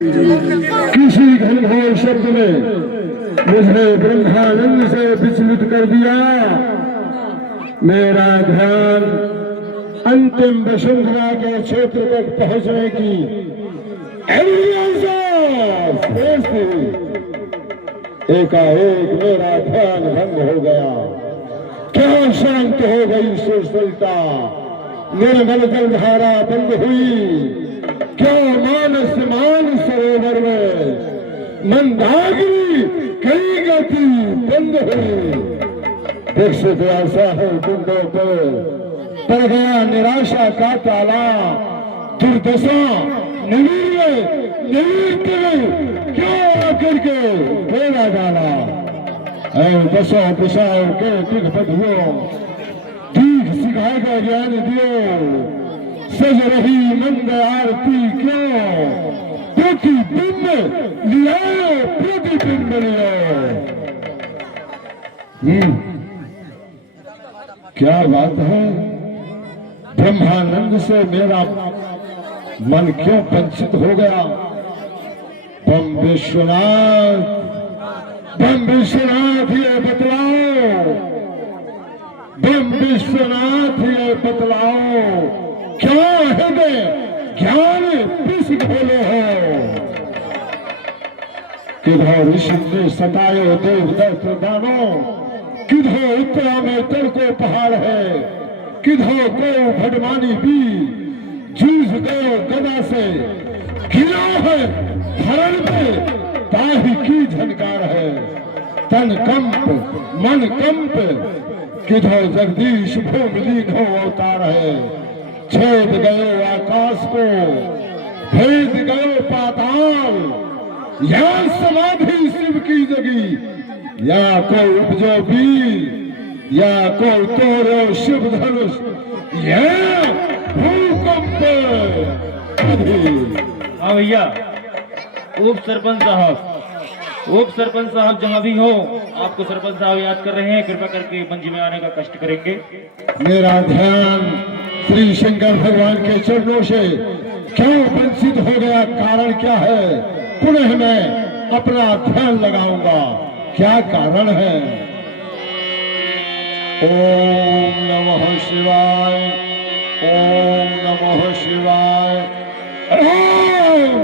किसी घनघोर शब्द ने मुझे ब्रह्मानंद से विचलित कर दिया। मेरा ध्यान अंतिम वसुंधरा के क्षेत्र तक पहुंचने की एकाएक मेरा ध्यान भंग हो गया। क्या शांत हो गई सुरसुलता, निर्मल जलधारा बंद हुई। क्या मानस मान सरोवर में मंदाकिनी कई गति बंद हुई। दीक्षित ऐसा है कुंडों पर गया निराशा का ताला। दुर्दशा क्यों आकर के फेरा डाला। दसों दिशाओं के दिग्बधियों दीख सिखाएगा ज्ञान दियो। सज रही मंद आरती क्यों, प्रतिबिंब लियाओ प्रतिबिंब लियो। क्या बात है, ब्रह्मानंद से मेरा मन क्यों वंचित हो गया। बम विश्वनाथ ये बतलाओ, बम विश्वनाथ ये बतलाओ। क्या हृदय ज्ञान पिस घोले हो। किधो ऋषि ने सतायो देव दैत्य दानो, किधो उत्तरा में तड़को पहाड़ है। किधो को भडमानी भी जूझ गयो गदा से। गिरा है धरण पे ताही की झनकार है। तन कंप मन कंप, किधो जगदीश भूमिलीन हो अवतार है। छेद गयो आकाश को, भेद गयो पाताल। या समाधि शिव की जगी, या को उपजो वीर, या को तोड़ो शिव धनुष, या भूकंप। हाँ भैया, उप सरपंच साहब जहाँ भी हो, आपको सरपंच साहब याद कर रहे हैं। कृपया करके मंच में आने का कष्ट करेंगे। मेरा ध्यान श्री शंकर भगवान के चरणों से क्यों वंचित हो गया, कारण क्या है। पुनः मैं अपना ध्यान लगाऊंगा, क्या कारण है। ओम नमः शिवाय, ओम नमः शिवाय, ओम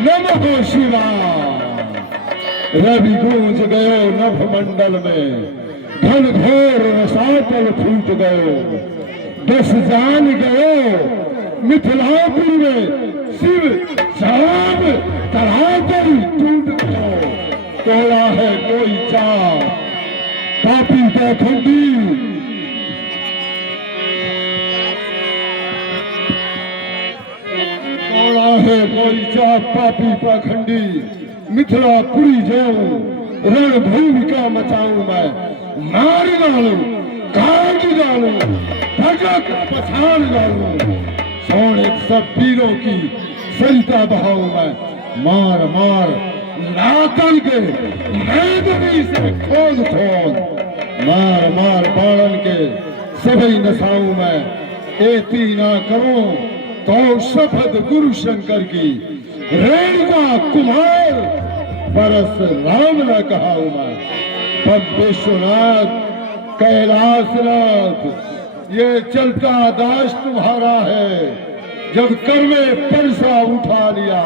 नमः शिवाय। रवि गूंज गयो नभ मंडल में, घन घोर रसातल फूट गयो। दस जान गयो मिथिलापुर में, शिव शराब तरातर टूट गयो। तोड़ा है कोई चाप पापी पाखंडी, तोड़ा है कोई चाप पापी पाखंडी। मिथिलापुरी जाऊं रणभूमि का मचाऊं मैं। मार डालूं काट डालूं भजक पछाड़ डालूं। सोने सब वीरों की सरिता बहाऊं मैं। मार मार लातल के मैदानी से खोद खोद, मार मार बाणन के सभी नसाऊं मैं। एती ना करूं तो शपथ गुरु शंकर की, रेणुका कुमार परस राम न कहाऊं मैं। पद विश्वनाथ कैलाशनाथ, ये चलता दास तुम्हारा है। जब कर में परसा उठा लिया,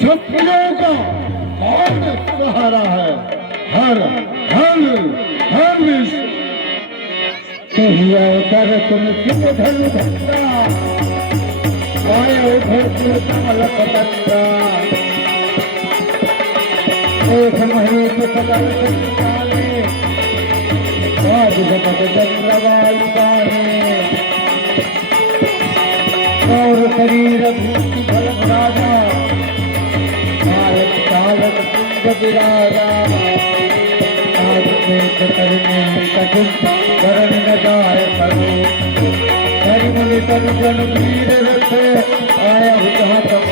छप्परों का कौन सहारा है। हर हर हर विश्व कर तुम सिंह धन धंधा, आए कमलक दंडा। एक महीत कमल संचाले, आज जगत चंद्रवाल पाहे। और शरीर भूति फल राजा, भारत चालक सिंह विराजा। आज में करने कठिन करण न जाए करो। हरिमुनि तन जन वीर रखे, आया जहाँ तक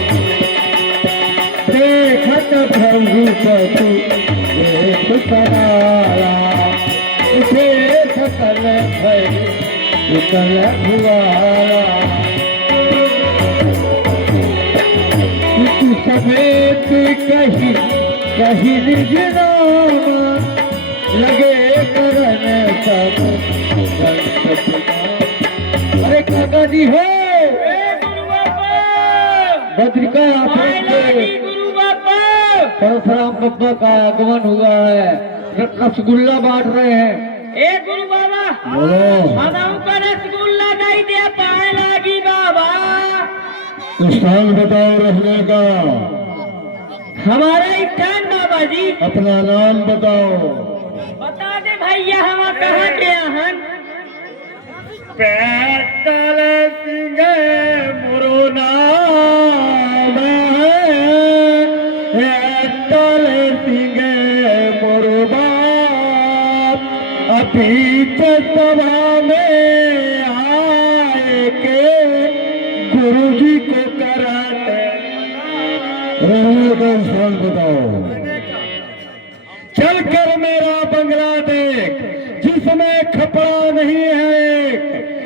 देखत प्रभु पतु देख कराया। उठे सकल भय सकल हुआ। समेत कहीं कहीं निज नाम लगे करने सब अरे काका जी हो बद्रिका गुरु बाबा परशुराम बाबा का आगमन हुआ है, रसगुल्ला बांट रहे हैं। ए गुरु बाबा बोलो मनाऊ का रसगुल्ला नहीं दे पाए लागी बाबा। स्थान बताओ रहने का, हमारा स्थान बाबा जी अपना नाम बताओ। बता दे भैया हम कहाँ के हन। पैटल सिंह मोरो नाम है, पैटल सिंह मोरो बाप, अभी तो सभा में आए के गुरु जी को कराते रहने का स्थान बताओ। चल कर मेरा बंगला देख जिसमें खपड़ा नहीं है,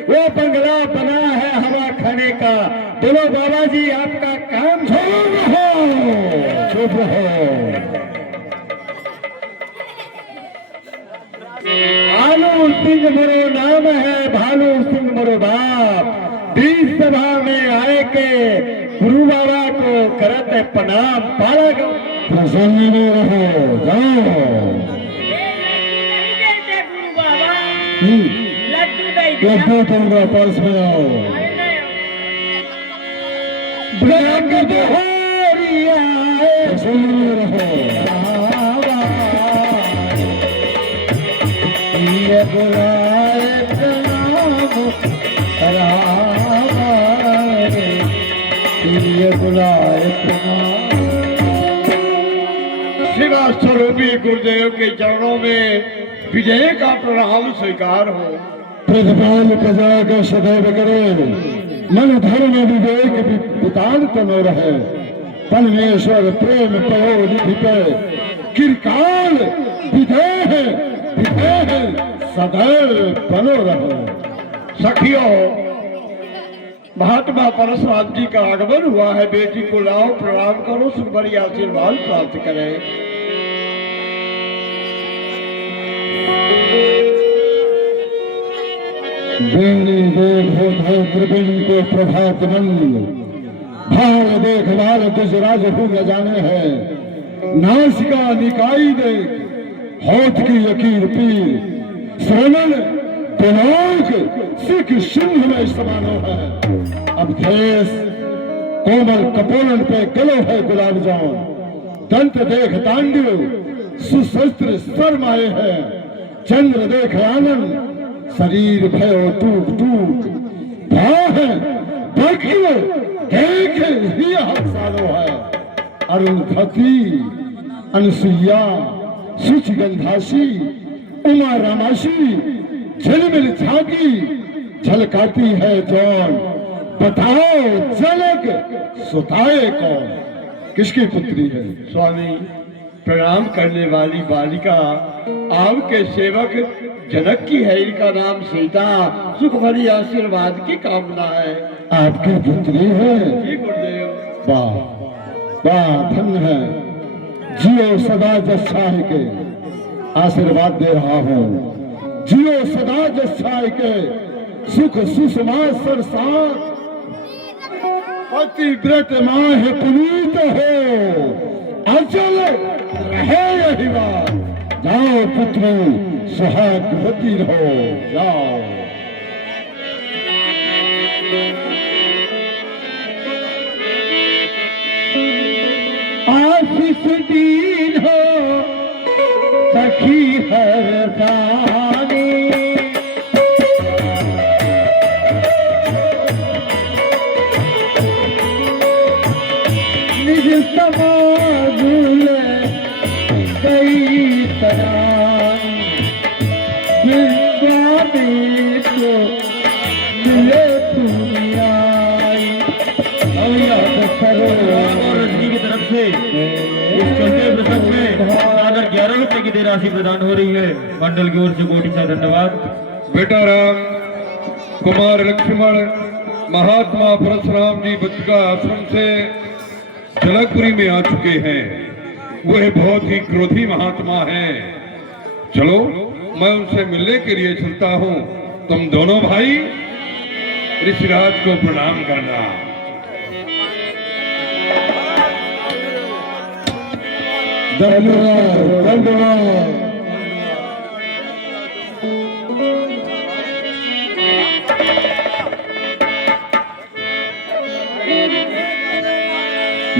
वो बंगला बना है हवा खाने का। बोलो बाबा जी आपका काम चुप रहो। भालू सिंह मरो नाम है, भालू सिंह मरो बाप, बीच सभा में आए के गुरु बाबा को करते प्रणाम। पालक प्रसन्न में रहो, जाओ। नहीं देते गुरु बाबा, लड्डू दे दिया। लड्डू दूंगा, पर्स में आओ। अरे नहीं। ब्रह्म होरिया प्रसन्न में रहो। ये बुलाए प्रणाम करावे, ये बुलाए प्रणाम। शिवा स्वरूपी गुरुदेव के चरणों में विजय का प्रणाम स्वीकार हो। प्रतिपाल प्रजा का सदैव करे, मन धर्म विवेक वितान तन रहे। परमेश्वर प्रेम पयो निधि पे, किरकाल विदेह विदेह सदैव बनो रहे। सखियों, महात्मा परशुराम जी का आगमन हुआ है, बेटी को लाओ, प्रणाम करो, सुख बड़ी आशीर्वाद प्राप्त करें। बेनी देखो द्रविण को प्रभात मंद, भाग देख लाल तुझ राज न जाने है। नासिका निकाई देख, होठ की लकीर पीर, श्रवण दिलोक सिख सिंह में समानो है। अब देश कोमल कपोलन पे गलो है गुलाब जामुन, दंत देख तांडव सुशस्त्र शर्माए है। चंद्र देख आनंद, शरीर भयो टूट टूट भाव है। देखिए देख ही सालो है। अरुंधति अनुसुईया सुचिगंधासी उमा रामासी झिलमिल झांकी झलकाती है जौन। बताओ जनक सुताए कौन, किसकी पुत्री है? स्वामी, प्रणाम करने वाली बालिका आपके सेवक जनक की है। इनका नाम सीता, सुख भरी आशीर्वाद की कामना है। आपकी पुत्री है? जी गुरुदेव। वाह वाह, धन्य है। जियो सदा जस्साई के, आशीर्वाद दे रहा हूँ। जियो सदा जस्साई के, सुख सुषमा सरसात, पतिव्रत माह पुनीत हो, अचल रहे यही बात। जाओ पुत्र सुहागवती रहो, जाओ। आशीष दीन हो सखी हर सानी, निज समाज कई तरह को मिले दुनिया। की तरफ से इस चलते प्रसंग में सादर 11 रुपए की राशि प्रदान हो रही है। मंडल की ओर से कोटि सा धन्यवाद। बेटा राम कुमार लक्ष्मण महात्मा परशुराम जी बच्चा आश्रम से जनकपुरी में आ चुके हैं। वह बहुत ही क्रोधी महात्मा हैं। चलो मैं उनसे मिलने के लिए चलता हूँ। तुम दोनों भाई ऋषिराज को प्रणाम करना। धन्यवाद धन्यवाद।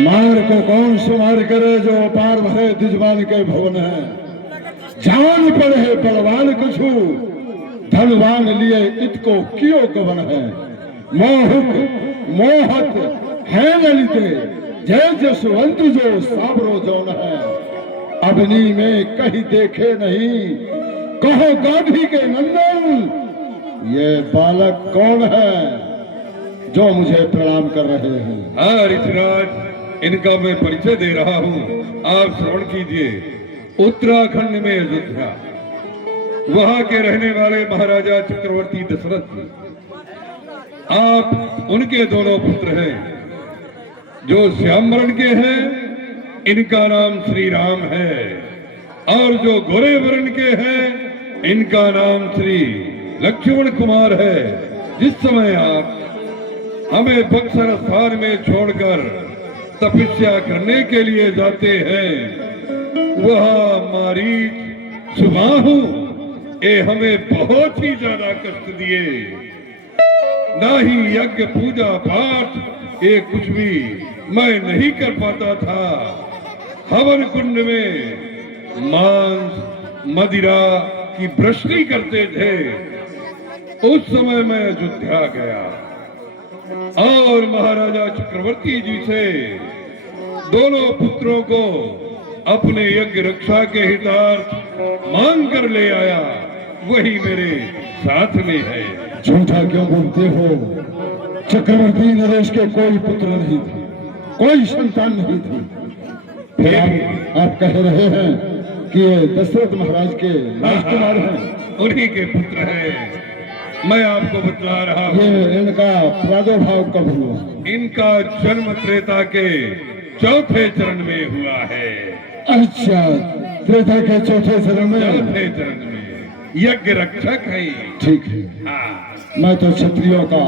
मार को कौन सुमार करे जो पार भरे दिजवान के भवन है। जान पड़े बलवान कुछु धनवान लिए इतको कियो गवन है। मोहुक मोहत है ललिते जय जसवंत जो साबरो जौन है। अग्नि में कहीं देखे नहीं कहो गाधी के नंदन। ये बालक कौन है जो मुझे प्रणाम कर रहे हैं। हाँ ऋषिराज, इनका मैं परिचय दे रहा हूँ, आप श्रवण कीजिए। उत्तराखंड में अयोध्या, वहां के रहने वाले महाराजा चक्रवर्ती दशरथ जी, आप उनके दोनों पुत्र हैं। जो श्याम वर्ण के हैं इनका नाम श्री राम है, और जो गोरे वर्ण के हैं इनका नाम श्री लक्ष्मण कुमार है। जिस समय आप हमें बक्सर स्थान में छोड़कर तपस्या करने के लिए जाते हैं, वह मारीच सुबाहु ये हमें बहुत ही ज्यादा कष्ट दिए। ना ही यज्ञ पूजा पाठ ये कुछ भी मैं नहीं कर पाता था। हवन कुंड में मांस मदिरा की वृष्टि करते थे। उस समय मैं अयोध्या गया और महाराजा चक्रवर्ती जी से दोनों पुत्रों को अपने यज्ञ रक्षा के हितार्थ मांग कर ले आया। वही मेरे साथ में है। झूठा क्यों बोलते हो? चक्रवर्ती नरेश के कोई पुत्र नहीं थे, कोई संतान नहीं थी। फिर आप कह रहे हैं कि ये दशरथ महाराज के राजकुमार हैं। उन्हीं के पुत्र हैं। मैं आपको बतला रहा हूँ। ये इनका प्रादुर्भाव कब हुआ? इनका जन्म त्रेता के चौथे चरण में हुआ है। अच्छा, त्रेता के चौथे चरण में। चौथे चरण में यज्ञ रक्षक है। ठीक है। हाँ, मैं तो क्षत्रियों का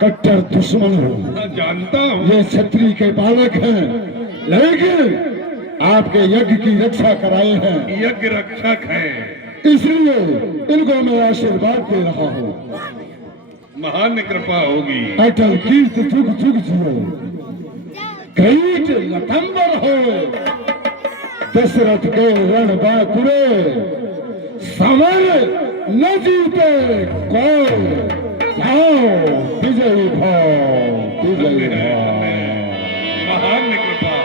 कट्टर दुश्मन हूँ। जानता हूँ। ये क्षत्रिय के बालक हैं, लेकिन आपके यज्ञ की रक्षा कराए हैं। यज्ञ रक्षक है, इसलिए इनको मैं आशीर्वाद दे रहा हूँ। महान कृपा होगी। अटल कीर्ति जुग जुग जियो, कईट लतंबर हो। दशरथ के रण बाकुरे समर न जीते कोई। जाओ विजयी भाव, विजयी भाव। महान कृपा।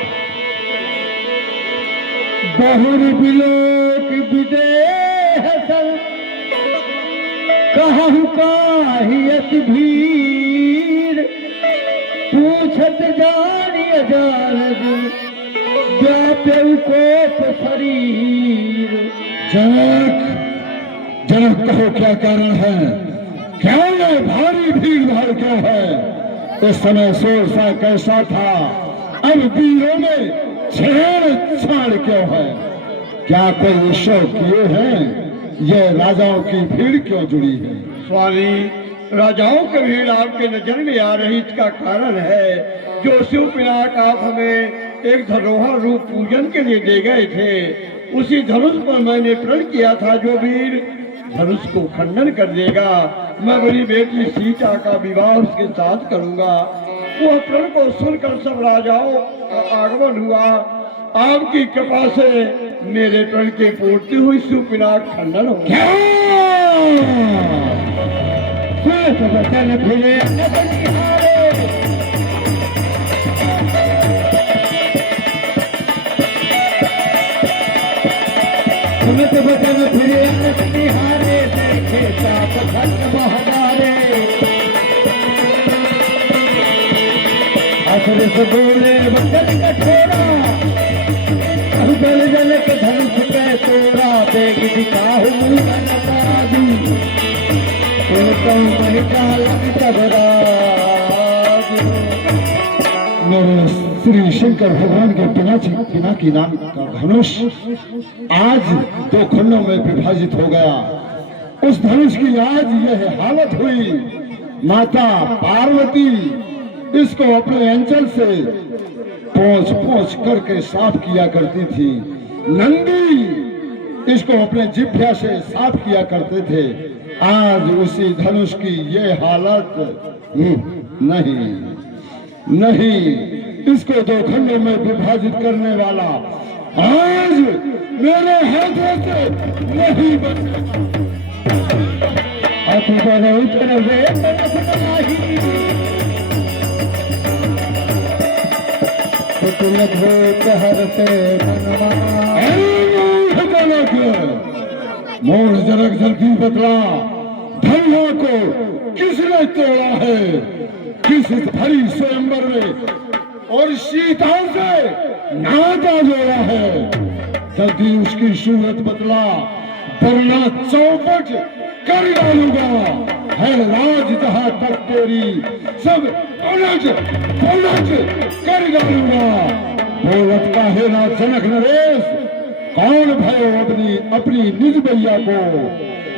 बहुर बिलोक विदेह सब कहु काहियत भीड़। पूछत जानिय जानद व्याप्यउ कोप शरीर। जनक, जनक कहो क्या कारण है? क्यों ये भारी भीड़ भाड़ क्यों है? इस समय शोर सा कैसा था, अब वीरों में छेड़छाड़ क्यों है? क्या कोई उत्सव किए हैं? ये राजाओं की भीड़ क्यों जुड़ी है? स्वामी, राजाओं की भीड़ आपके नजर में आ रही, इसका कारण है जो शिव पिनाक आप हमें एक धरोहर रूप पूजन के लिए दे गए थे, उसी धनुष पर मैंने प्रण किया था जो वीर धनुष को खंडन कर देगा, मैं बड़ी बेटी सीता का विवाह उसके साथ करूंगा। वह प्रण को सुनकर सब राजाओं का आगमन हुआ। आपकी कृपा से मेरे प्रण की पूर्ति हुई, शिव पिनाक खंडन हो गया। बचन फिरे निहारे, देखे साप खंड महारे। असुर से बोले वचन कठोरा, जल जल के धनुष के तोड़ा। देख दिखाहु नदी, मेरे श्री शंकर भगवान के पिनाकी नाम का धनुष आज 2 खंडों में विभाजित हो गया। उस धनुष की आज यह हालत हुई। माता पार्वती इसको अपने अंचल से पोंछ करके साफ किया करती थी। नंदी इसको अपने जिह्वा से साफ किया करते थे। आज उसी धनुष की ये हालत नहीं, इसको 2 खंडों में विभाजित करने वाला आज मेरे हाथों से नहीं बच मोर जनक धरती बतला, धनुआ को किसने तोड़ा है? किस भरी स्वयंवर में और सीता से नाता जोड़ा है? जल्दी उसकी सूरत बतला, वरना चौपट कर डालूंगा। है राज जहां तक तेरी, सब उलट कर डालूंगा। बोलत का है ना जनक नरेश, कौन भयो अपनी निज भैया को?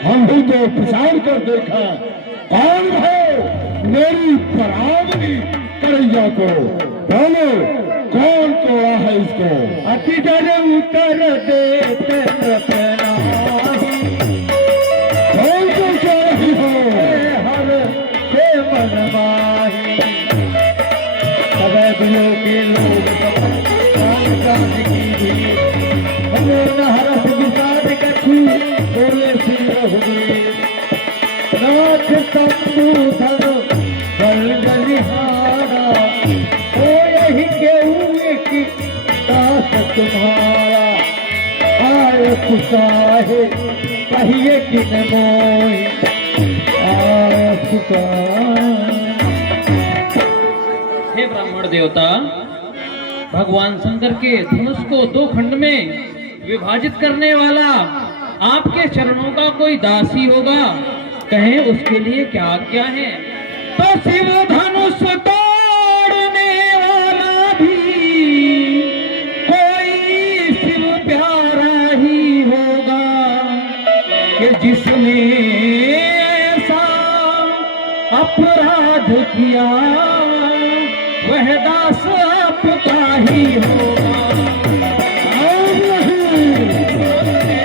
हम भी तो विचार कर देखा, कौन भयो मेरी परागनी करैया को? बोलो कौन तोड़ा है इसको? अति डर उतर देते कौन तो क्या रही हो? हर से मनमाही सब दिलों के लोग हरस विषाद कछु बोले नाथ तंबू धन बलगलिहारा, ओ यही केहू की दास तुम्हारा। आय कुसाहे कहिए कि न मोहि, आय हे ब्राह्मण देवता, भगवान शंकर के धनुष को 2 खंड में विभाजित करने वाला आपके चरणों का कोई दासी होगा, कहें उसके लिए क्या आज्ञा है? तो शिव धनुष तोड़ने वाला भी कोई शिव प्यारा ही होगा, कि जिसने ऐसा अपराध किया वह दास आपका ही होगा।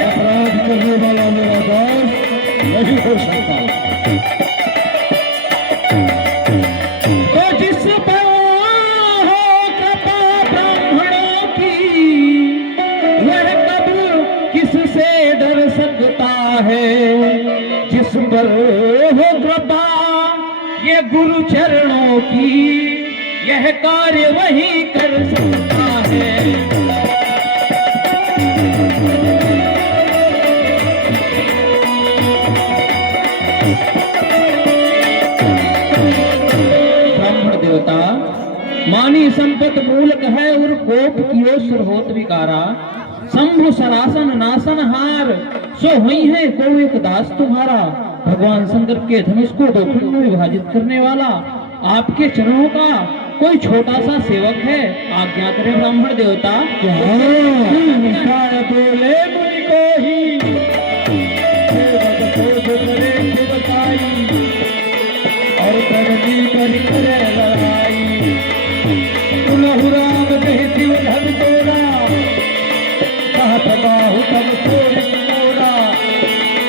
अपराध करने वाला मेरा दास नहीं हो सकता। तो जिस पर हो कृपा ब्राह्मणों की, वह कब किससे डर सकता है? जिस पर हो कृपा ये गुरु चरणों की, यह कार्य वही कर सकता है। ब्राह्मण देवता, मानी संपत मूलक है और कोप कियो सुरहोत विकारा। शंभु सरासन नासन हार, सो हुई है को एक दास तुम्हारा। भगवान शंकर के धनुष को 2 खंड में विभाजित करने वाला आपके चरणों का कोई छोटा सा सेवक है, आज्ञा करे ब्राह्मण देवता। बोले मुनि को ही और करनी करी करे लड़ाई, सुनहु राम कहती धन तोड़ा, कहत बाहु तब तोड़ मोड़ा।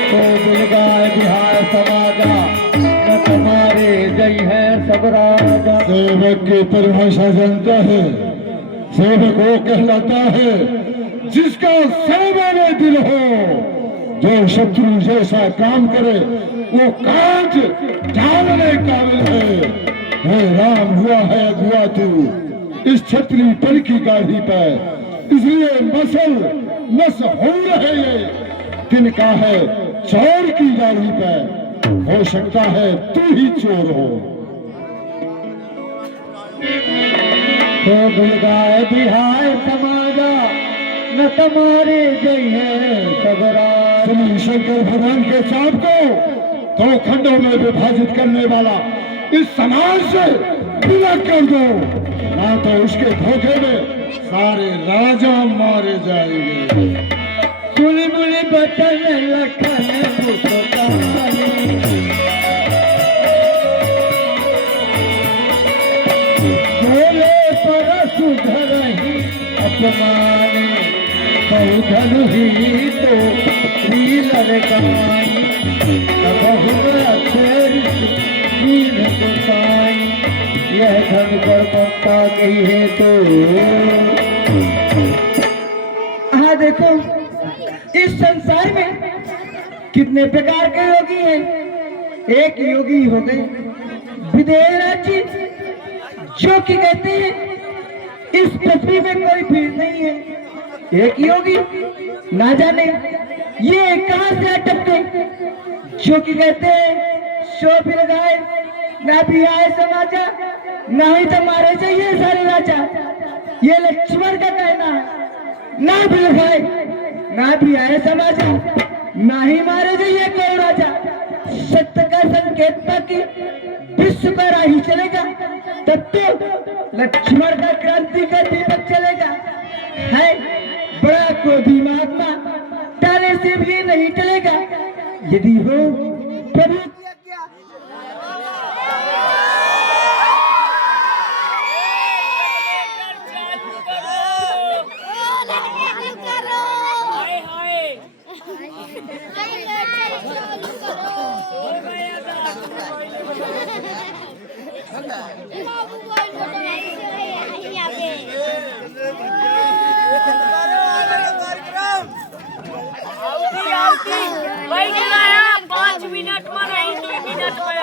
तो दुर्गाय बिहार समाजा, न तुम्हारे जय है सब राजा। सेवक की परिभाषा जानता है, सेवक वो कहलाता है जिसका सेवा में दिल हो। जो शत्रु जैसा काम करे वो काट डालने काबिल है राम हुआ है अगुआ तू इस छतरी पर की गाड़ी पर, इसलिए मसल नस हो रहे ये तिनका है चोर की गाड़ी पर। हो सकता है तू ही चोर हो। तो दुर्गाय बिहार समाजा, न तुम्हारे जय है सब राजा। श्री शंकर भगवान के चाप को 2 खंडों में विभाजित करने वाला इस समाज से विलग कर दो। ना तो उसके धोखे में सारे राजा मारे जाएंगे। कुली मुली बचन लखन मुस्कानी, बोले पर सुधर ही अपमाने, बहुधन ही तो लड़काई, यह धन पर ममता गई है तो। हाँ देखो, इस संसार में कितने प्रकार के योगी हैं। एक योगी हो गए विदेहराज जी, जो कि कहते हैं इस पृथ्वी में कोई भीड़ नहीं है। एक योगी ना जाने ये कहां से अटक गए, जो कि कहते हैं सो फिर गाय ना भी आए समाचार, ना ही तो मारे चाहिए सारे राजा। ये लक्ष्मण का कहना है, ना भी खाए ना भी आए समाचार, ना ही मारे जाइए कोई राजा। सत्य का संकेत कि विश्व का राही चलेगा, तब तो लक्ष्मण का क्रांति का दीपक चलेगा। है बड़ा क्रोधी महात्मा, तारे से भी नहीं टलेगा। यदि हो प्रभु भाई 5 मिनट में नहीं 2 मिनट में